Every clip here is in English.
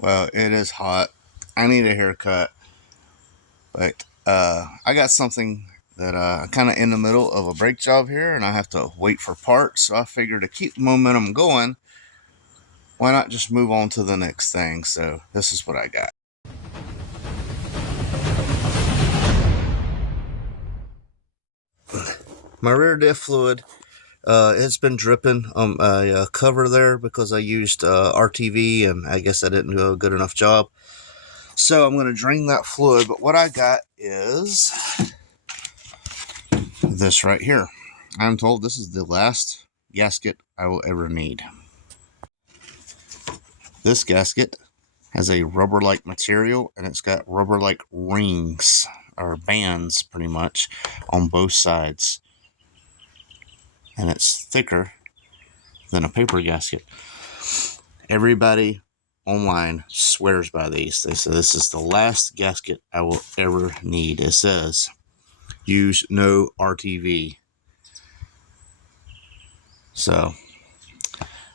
Well, it is hot. I need a haircut, but I got something that kind of in the middle of a brake job here, and I have to wait for parts. So I figured to keep the momentum going, why not just move on to the next thing? So this is what I got. My rear diff fluid. It's been dripping on my cover there because I used RTV, and I guess I didn't do a good enough job. So I'm going to drain that fluid, but what I got is this right here. I'm told this is the last gasket I will ever need. This gasket has a rubber-like material, and it's got rubber-like rings, or bands pretty much, on both sides. And it's thicker than a paper gasket. Everybody online swears by these. They say this is the last gasket I will ever need. It says, use no RTV. So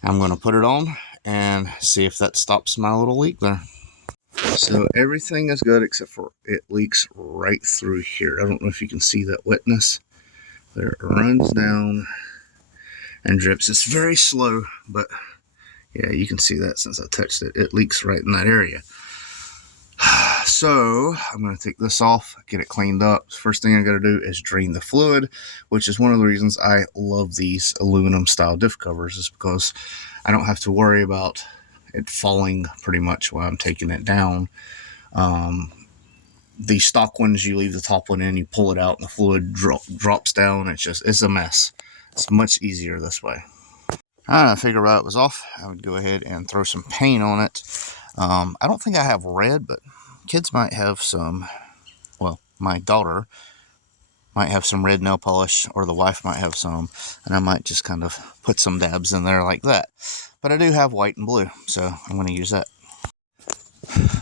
I'm going to put it on and see if that stops my little leak there. So everything is good except for it leaks right through here. I don't know if you can see that wetness. There it runs down and drips. It's very slow, but yeah, you can see that since I touched it. It leaks right in that area. So I'm going to take this off, get it cleaned up. First thing I got to do is drain the fluid, which is one of the reasons I love these aluminum style diff covers, is because I don't have to worry about it falling pretty much while I'm taking it down. The stock ones, you leave the top one in, you pull it out, and the fluid drops down. It's a mess. It's much easier this way. I figured out it was off. I would go ahead and throw some paint on it. I don't think I have red, but kids might have some. Well, my daughter might have some red nail polish, or the wife might have some, and I might just kind of put some dabs in there like that. But I do have white and blue, so I'm going to use that.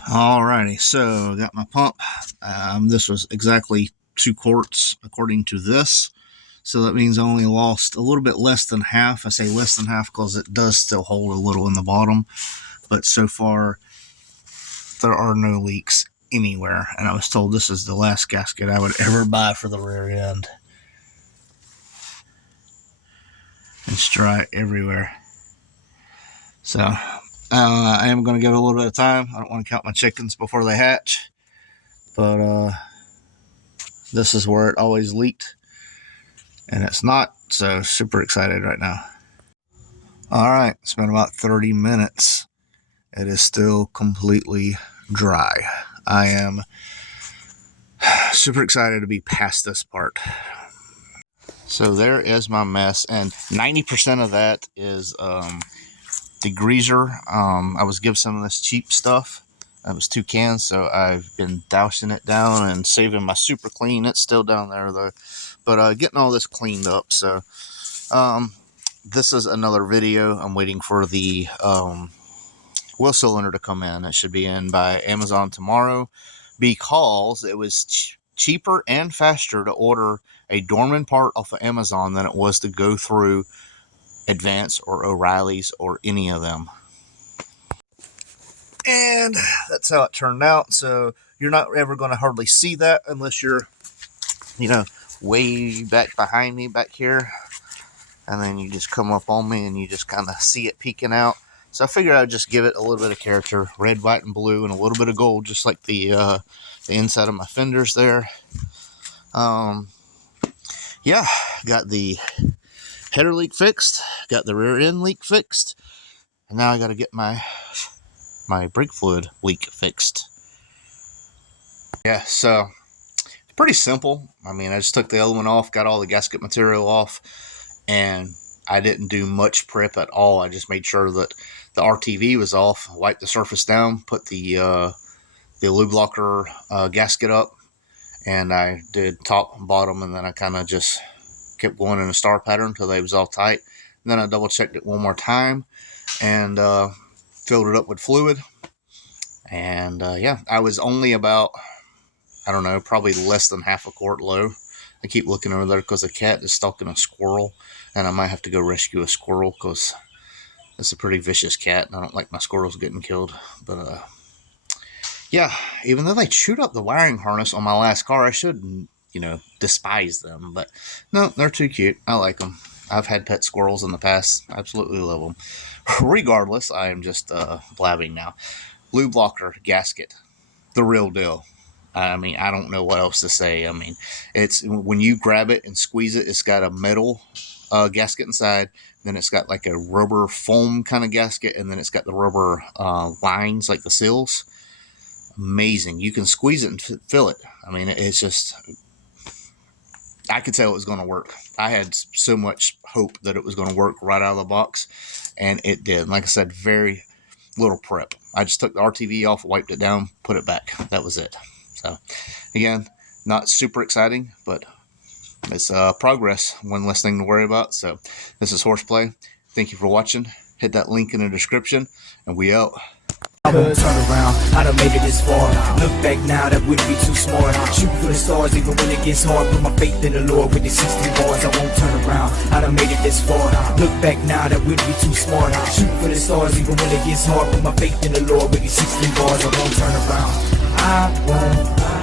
Alrighty, so I got my pump. This was exactly 2 quarts according to this. So that means I only lost a little bit less than half. I say less than half because it does still hold a little in the bottom. But so far, there are no leaks anywhere. And I was told this is the last gasket I would ever buy for the rear end. It's dry everywhere. So I am going to give it a little bit of time. I don't want to count my chickens before they hatch. But this is where it always leaked. And it's not. So super excited right now. Alright, it's been about 30 minutes. It is still completely dry. I am super excited to be past this part. So there is my mess, and 90% of that is degreaser. I was given some of this cheap stuff. It was 2 cans, so I've been dousing it down and saving my super clean. It's still down there though, but getting all this cleaned up. So this is another video. I'm waiting for the wheel cylinder to come in. It should be in by Amazon tomorrow, because it was cheaper and faster to order a Dorman part off of Amazon than it was to go through Advance or O'Reilly's or any of them. And that's how it turned out. So you're not ever going to hardly see that unless you're, way back behind me back here. And then you just come up on me and you just kind of see it peeking out. So I figured I'd just give it a little bit of character. Red, white, and blue, and a little bit of gold, just like the inside of my fenders there. Yeah, got the header leak fixed. Got the rear end leak fixed. And now I got to get my brake fluid leak fixed. Yeah, so it's pretty simple. I mean, I just took the other one off, got all the gasket material off, and I didn't do much prep at all. I just made sure that the RTV was off, wiped the surface down, put the LubeLocker gasket up, and I did top and bottom, and then I kind of just kept going in a star pattern until they was all tight. And then I double checked it one more time and filled it up with fluid. And yeah, I was only about, I don't know, probably less than half a quart low. I keep looking over there because the cat is stalking a squirrel, and I might have to go rescue a squirrel because It's a pretty vicious cat, and I don't like my squirrels getting killed. But yeah, even though they chewed up the wiring harness on my last car, I shouldn't, despise them. But no, they're too cute. I like them. I've had pet squirrels in the past. Absolutely love them. Regardless, I am just blabbing now. LubeLocker gasket, the real deal. I mean, I don't know what else to say. I mean, it's when you grab it and squeeze it, it's got a metal gasket inside. Then it's got like a rubber foam kind of gasket, and then it's got the rubber lines like the seals. Amazing. You can squeeze it and fill it. I mean, it's just, I could tell it was going to work. I had so much hope that it was going to work right out of the box, and it did. Like I said, very little prep. I just took the RTV off, wiped it down, put it back. That was it. So, again, not super exciting, but it's progress. One less thing to worry about. So, this is Horseplay. Thank you for watching. Hit that link in the description, and we out. I won't turn around, I done made it this far. Look back now, that wouldn't be too smart. Shoot for the stars even when it gets hard. Put my faith in the Lord with the 16 bars. I won't turn around, I done made it this far. Look back now, that wouldn't be too smart. Shoot for the stars even when it gets hard. Put my faith in the Lord with the 16 bars. I won't turn around, I won't.